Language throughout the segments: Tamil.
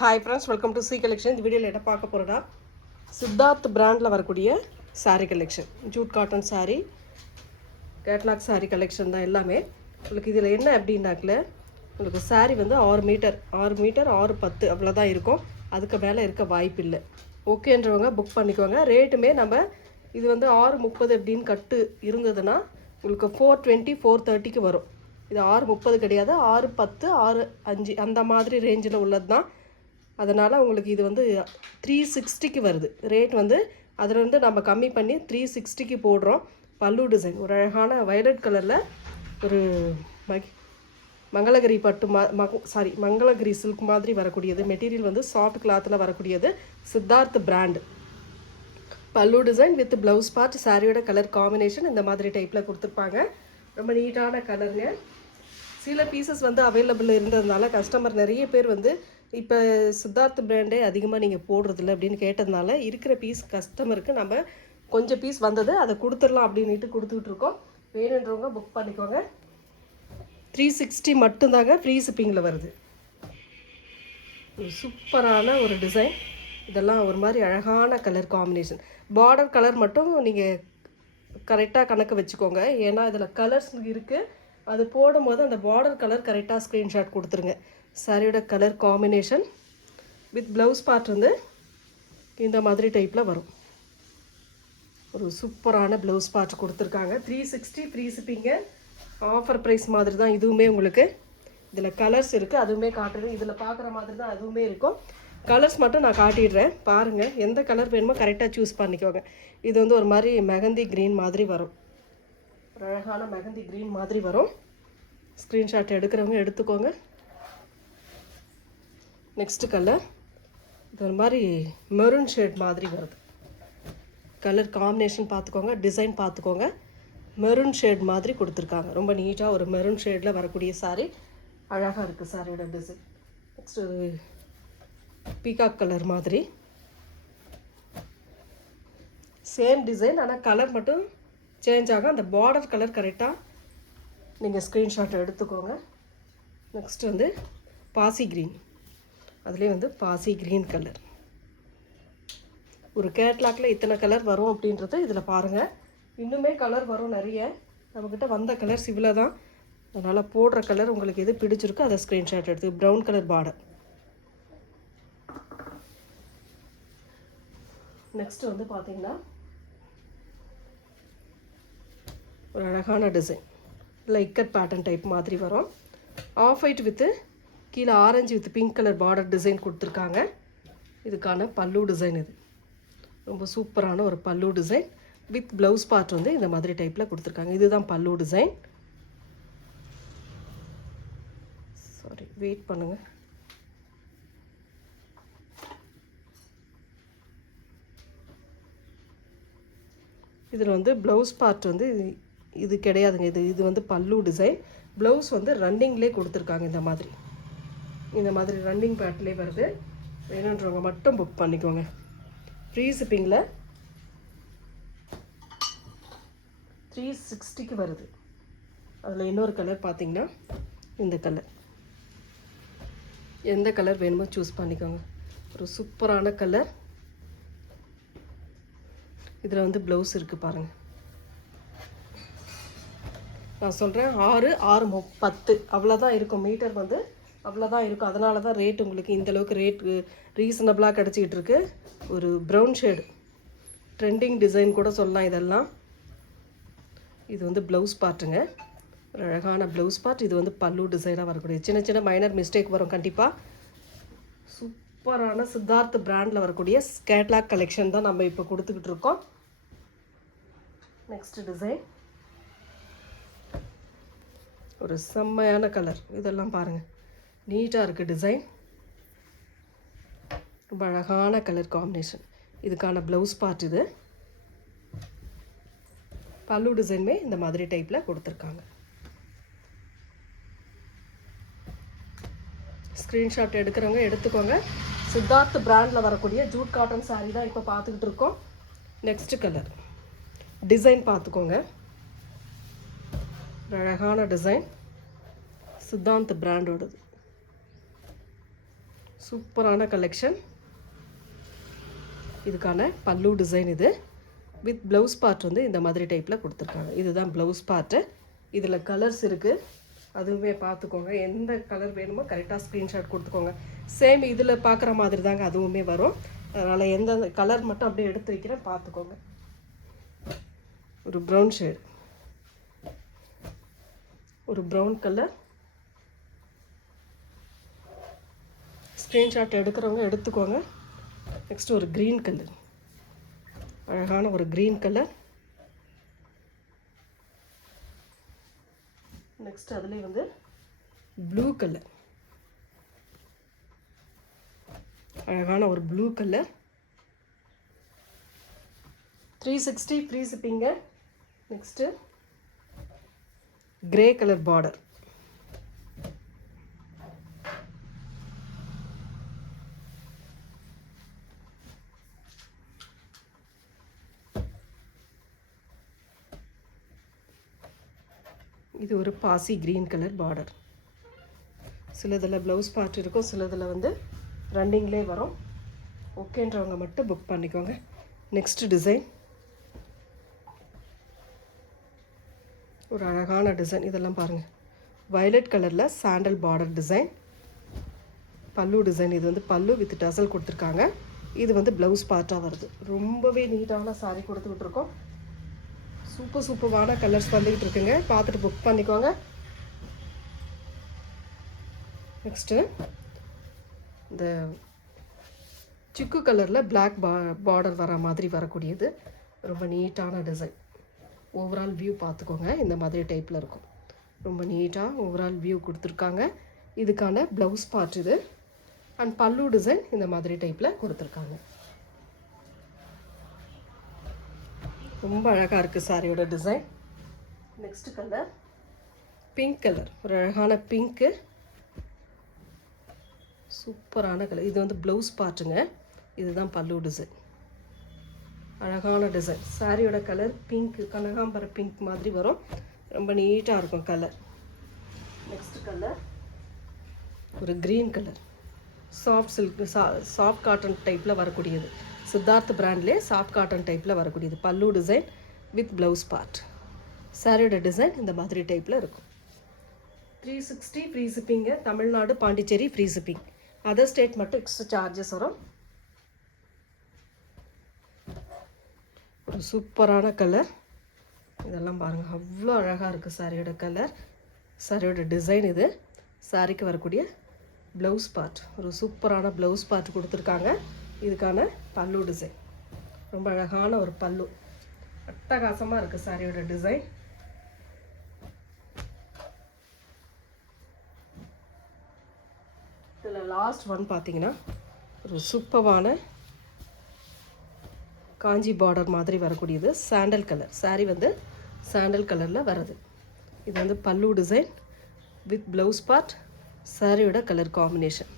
Hi friends, welcome to C collection. இந்த வீடியோவில் என்ன பார்க்க போகிறோன்னா சித்தார்த் பிராண்டில் வரக்கூடிய sari collection, Jude cotton sari, catalogue sari collection தான் எல்லாமே. உங்களுக்கு இதில் என்ன அப்படின்னாக்கில் உங்களுக்கு சாரீ வந்து 6 மீட்டர் 6:10 அவ்வளோதான் இருக்கும். அதுக்கு மேலே இருக்க வாய்ப்பு இல்லை. ஓகேன்றவங்க புக் பண்ணிக்கோங்க. ரேட்டுமே நம்ம இது வந்து 6:30 அப்படின்னு கட்டு இருந்ததுன்னா உங்களுக்கு 420 430க்கு வரும். இது 6:30 கிடையாது, 6:10 6:05 அந்த மாதிரி ரேஞ்சில் உள்ளது தான். அதனால் உங்களுக்கு இது வந்து 360க்கு வருது. ரேட் வந்து அதில் வந்து நம்ம கம்மி பண்ணி 360க்கு போடுறோம். பல்லு டிசைன் ஒரு அழகான வயலட் கலரில் ஒரு மங்களகிரி பட்டு மங்களகிரி சில்க் மாதிரி வரக்கூடியது. மெட்டீரியல் வந்து சாஃப்ட் கிளாத்தில் வரக்கூடியது. சித்தார்த் பிராண்டு. பல்லு டிசைன் வித் ப்ளவுஸ் பார்ட், சாரியோட கலர் காம்பினேஷன் இந்த மாதிரி டைப்பில் கொடுத்துருப்பாங்க. ரொம்ப நீட்டான கலருங்க. சில பீசஸ் வந்து அவைலபிள் இருந்ததுனால கஸ்டமர் நிறைய பேர் வந்து இப்போ சித்தார்த் பிராண்டே அதிகமாக நீங்கள் போடுறதில்ல அப்படின்னு கேட்டதுனால இருக்கிற பீஸ் கஸ்டமருக்கு நம்ம கொஞ்சம் பீஸ் வந்தது அதை கொடுத்துடலாம் அப்படின்ட்டு கொடுத்துக்கிட்டு இருக்கோம். வேணுன்றவங்க புக் பண்ணிக்கோங்க. 360 மட்டும்தாங்க, ஃப்ரீ ஷிப்பிங்கில் வருது. சூப்பரான ஒரு டிசைன். இதெல்லாம் ஒரு மாதிரி அழகான கலர் காம்பினேஷன். பார்டர் கலர் மட்டும் நீங்கள் கரெக்டாக கணக்கு வச்சுக்கோங்க. ஏன்னா இதில் கலர்ஸ் இருக்குது. அது போடும்போது அந்த பார்டர் கலர் கரெக்டாக ஸ்க்ரீன்ஷாட் கொடுத்துருங்க. சாரியோட colour combination with blouse part வந்து இந்த மாதிரி டைப்பில் வரும். ஒரு சூப்பரான ப்ளவுஸ் பார்ட் கொடுத்துருக்காங்க. 360 ஃப்ரீ ஷிப்பிங்க. ஆஃபர் ப்ரைஸ் மாதிரி தான் இதுவுமே. உங்களுக்கு இதில் கலர்ஸ் இருக்குது, அதுவுமே காட்டுறேன். இதில் பார்க்குற மாதிரி தான் அதுவுமே இருக்கும். கலர்ஸ் மட்டும் நான் காட்டிடுறேன், பாருங்கள். எந்த கலர் வேணுமோ கரெக்டாக சூஸ் பண்ணிக்கோங்க. இது வந்து ஒரு மாதிரி மெஹந்தி க்ரீன் மாதிரி வரும். ஒரு அழகான மெஹந்தி க்ரீன் மாதிரி வரும். ஸ்க்ரீன்ஷாட் எடுக்கிறவங்க எடுத்துக்கோங்க. நெக்ஸ்ட் கலர் இது ஒரு மாதிரி மெரூன் ஷேட் மாதிரி வருது. கலர் காம்பினேஷன் பார்த்துக்கோங்க, டிசைன் பார்த்துக்கோங்க. மெரூன் ஷேட் மாதிரி கொடுத்துருக்காங்க. ரொம்ப நீட்டாக ஒரு மெரூன் ஷேடில் வரக்கூடிய சாரீ அழகாக இருக்குது. சாரியோட டிசைன் நெக்ஸ்ட் ஒரு பீகாக் கலர் மாதிரி சேம் டிசைன், ஆனால் கலர் மட்டும் சேஞ்ச் ஆகும். அந்த பார்டர் கலர் கரெக்டாக நீங்கள் ஸ்க்ரீன்ஷாட் எடுத்துக்கோங்க. நெக்ஸ்ட் வந்து பாசி க்ரீன், அதுலேயே வந்து பாசி க்ரீன் கலர். ஒரு கேட்லாக்கில் இத்தனை கலர் வரும் அப்படின்றது இதில் பாருங்கள். இன்னுமே கலர் வரும் நிறைய. நம்மக்கிட்ட வந்த கலர்ஸ் இவ்வளோ தான். அதனால் போடுற கலர் உங்களுக்கு எது பிடிச்சிருக்கோ அதை ஸ்க்ரீன்ஷாட் எடுத்து. Brown colour border. நெக்ஸ்ட் வந்து பார்த்திங்கன்னா ஒரு அழகான டிசைன் லைக்கட் பேட்டர்ன் டைப் மாதிரி வரும். ஆஃப் ஒயிட் வித்து கீழே orange with pink colour border design கொடுத்துருக்காங்க. இதுக்கான பல்லு டிசைன். இது ரொம்ப சூப்பரான ஒரு பல்லு டிசைன் வித் ப்ளவுஸ் பார்ட் வந்து இந்த மாதிரி டைப்பில் கொடுத்துருக்காங்க. இதுதான் பல்லு டிசைன். சாரி, வெயிட் பண்ணுங்கள். இதில் வந்து ப்ளவுஸ் பார்ட் வந்து இது கிடையாதுங்க. இது வந்து பல்லு டிசைன். ப்ளவுஸ் வந்து ரன்னிங்லேயே கொடுத்துருக்காங்க. இந்த மாதிரி ரன்னிங் பேட்லேயே வருது. வேணுன்றவங்க மட்டும் புக் பண்ணிக்கோங்க. ஃப்ரீ ஷிப்பிங்கில் 360க்கு வருது. அதில் இன்னொரு கலர் பார்த்திங்கன்னா இந்த கலர். எந்த கலர் வேணுமோ சூஸ் பண்ணிக்கோங்க. ஒரு சூப்பரான கலர். இதில் வந்து ப்ளவுஸ் இருக்குது பாருங்கள். நான் சொல்கிறேன் 6:10 அவ்வளோதான் இருக்கும். மீட்டர் வந்து அவ்வளோதான் இருக்கும். அதனால தான் ரேட் உங்களுக்கு இந்தளவுக்கு ரேட் ரீசனபிளாக கிடச்சிக்கிட்டு இருக்கு. ஒரு ப்ரௌன் ஷேடு ட்ரெண்டிங் டிசைன் கூட சொல்லலாம் இதெல்லாம். இது வந்து ப்ளவுஸ் பார்ட்டுங்க. ஒரு அழகான ப்ளவுஸ் பார்ட். இது வந்து பல்லு டிசைனாக வரக்கூடிய சின்ன சின்ன மைனர் மிஸ்டேக் வரும் கண்டிப்பாக. சூப்பரான சித்தார்த் பிராண்டில் வரக்கூடிய கேட்லாக் கலெக்ஷன் தான் நம்ம இப்போ கொடுத்துக்கிட்டு இருக்கோம். நெக்ஸ்ட் டிசைன் ஒரு செம்மையான கலர். இதெல்லாம் பாருங்கள், நீட்டாக இருக்குது டிசைன். ரொம்ப அழகான கலர் காம்பினேஷன். இதுக்கான ப்ளவுஸ் பார்ட் இது. பல்லு டிசைனுமே இந்த மாதிரி டைப்பில் கொடுத்துருக்காங்க. ஸ்க்ரீன்ஷாட் எடுக்கிறவங்க எடுத்துக்கோங்க. சித்தார்த் பிராண்டில் வரக்கூடிய ஜூட் காட்டன் சாரீ தான் இப்போ பார்த்துக்கிட்டு இருக்கோம். நெக்ஸ்ட் கலர் டிசைன் பார்த்துக்கோங்க. அழகான டிசைன். சித்தார்த் பிராண்டோடது. சூப்பரான கலெக்ஷன். இதுக்கான பல்லு டிசைன் இது. வித் ப்ளவுஸ் பார்ட் வந்து இந்த மாதிரி டைப்பில் கொடுத்துருக்காங்க. இதுதான் ப்ளவுஸ் பார்ட்டு. இதில் கலர்ஸ் இருக்குது, அதுவுமே பார்த்துக்கோங்க. எந்த கலர் வேணுமோ கரெக்டாக ஸ்க்ரீன்ஷாட் கொடுத்துக்கோங்க. சேம் இதில் பார்க்குற மாதிரி தாங்க அதுவுமே வரும். அதனால் எந்தெந்த கலர் மட்டும் அப்படியே எடுத்து வைக்கிறேன், பார்த்துக்கோங்க. ஒரு ப்ரௌன் ஷேடு, ஒரு ப்ரௌன் கலர். ஸ்க்ரீன்ஷாட் எடுக்கிறவங்க எடுத்துக்கோங்க. நெக்ஸ்ட் ஒரு க்ரீன் கலர், அழகான ஒரு க்ரீன் கலர். நெக்ஸ்ட் அதுலேயே வந்து ப்ளூ கலர், அழகான ஒரு blue colour. 360 free shipping. Next grey colour border. இது ஒரு பாசி க்ரீன் கலர் பார்டர். சிலதில் ப்ளவுஸ் பார்ட் இருக்கும், சிலதில் வந்து ரன்னிங்லேயே வரும். ஓகேன்றவங்க மட்டும் புக் பண்ணிக்கோங்க. நெக்ஸ்ட் டிசைன் ஒரு அழகான டிசைன். இதெல்லாம் பாருங்கள், வயலட் கலரில் சாண்டல் பார்டர் டிசைன். பல்லு டிசைன். இது வந்து பல்லு வித் டசல் கொடுத்துருக்காங்க. இது வந்து ப்ளவுஸ் பார்ட்டாக வருது. ரொம்பவே நீட்டான சாரீ கொடுத்து விட்ருக்கோம். சூப்பரான கலர்ஸ் வந்துக்கிட்டு இருக்குங்க, பார்த்துட்டு புக் பண்ணிக்கோங்க. நெக்ஸ்ட்டு இந்த சிக்கு கலரில் பிளாக் பார்டர் வர மாதிரி வரக்கூடியது. ரொம்ப நீட்டான டிசைன். ஓவரால் வியூ பார்த்துக்கோங்க, இந்த மாதிரி டைப்பில் இருக்கும். ரொம்ப நீட்டாக ஓவரால் வியூ கொடுத்துருக்காங்க. இதுக்கான ப்ளவுஸ் பார்ட் இது. அண்ட் பல்லு டிசைன் இந்த மாதிரி டைப்பில் கொடுத்துருக்காங்க. ரொம்ப அழகாக இருக்குது சாரியோட design. Next colour pink colour, ஒரு அழகான பிங்க்கு. சூப்பரான கலர். இது வந்து ப்ளவுஸ் பார்ட்டுங்க. இதுதான் பல்லு டிசைன். அழகான டிசைன். சாரியோட கலர் பிங்க், கனகாம்பர பிங்க் மாதிரி வரும். ரொம்ப நீட்டாக இருக்கும் கலர். நெக்ஸ்ட் கலர் ஒரு green colour. Soft silk, soft cotton டைப்பில் வரக்கூடியது. சித்தார்த் பிராண்ட்லேயே சாஃப்ட் காட்டன் டைப்பில் வரக்கூடியது. Pallu design with blouse part. சாரியோட டிசைன் இந்த மாதிரி டைப்பில் இருக்கும். 360 free shipping. Tamil Nadu, Pondicherry free shipping. Other state மட்டும் எக்ஸ்ட்ரா சார்ஜஸ் வரும். ஒரு சூப்பரான கலர். இதெல்லாம் பாருங்கள், அவ்வளோ அழகாக இருக்குது சாரியோட கலர். சாரியோட டிசைன் இது. சாரிக்கு வரக்கூடிய ப்ளவுஸ் பார்ட், ஒரு சூப்பரான ப்ளவுஸ் பார்ட் கொடுத்துருக்காங்க. இதுக்கான பல்லு டிசைன் ரொம்ப அழகான ஒரு பல்லு. அட்டகாசமாக இருக்குது சாரியோட டிசைன். இதில் லாஸ்ட் ஒன் பார்த்தீங்கன்னா ஒரு சூப்பரான காஞ்சி பார்டர் மாதிரி வரக்கூடியது. Sandal colour. சாரி வந்து சாண்டல் கலரில் வருது. இது வந்து பல்லு டிசைன் வித் ப்ளவுஸ் பார்ட். சாரியோட கலர் காம்பினேஷன்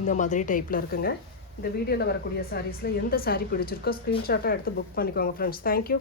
இந்த மாதிரி டைப்பில் இருக்குங்க. இந்த வீடியோவில் வரக்கூடிய சாரீஸில் எந்த சாரீ பிடிச்சிருக்கோ ஸ்க்ரீன்ஷாட்டாக எடுத்து புக் பண்ணிக்கோங்க ஃப்ரெண்ட்ஸ். தேங்க்யூ.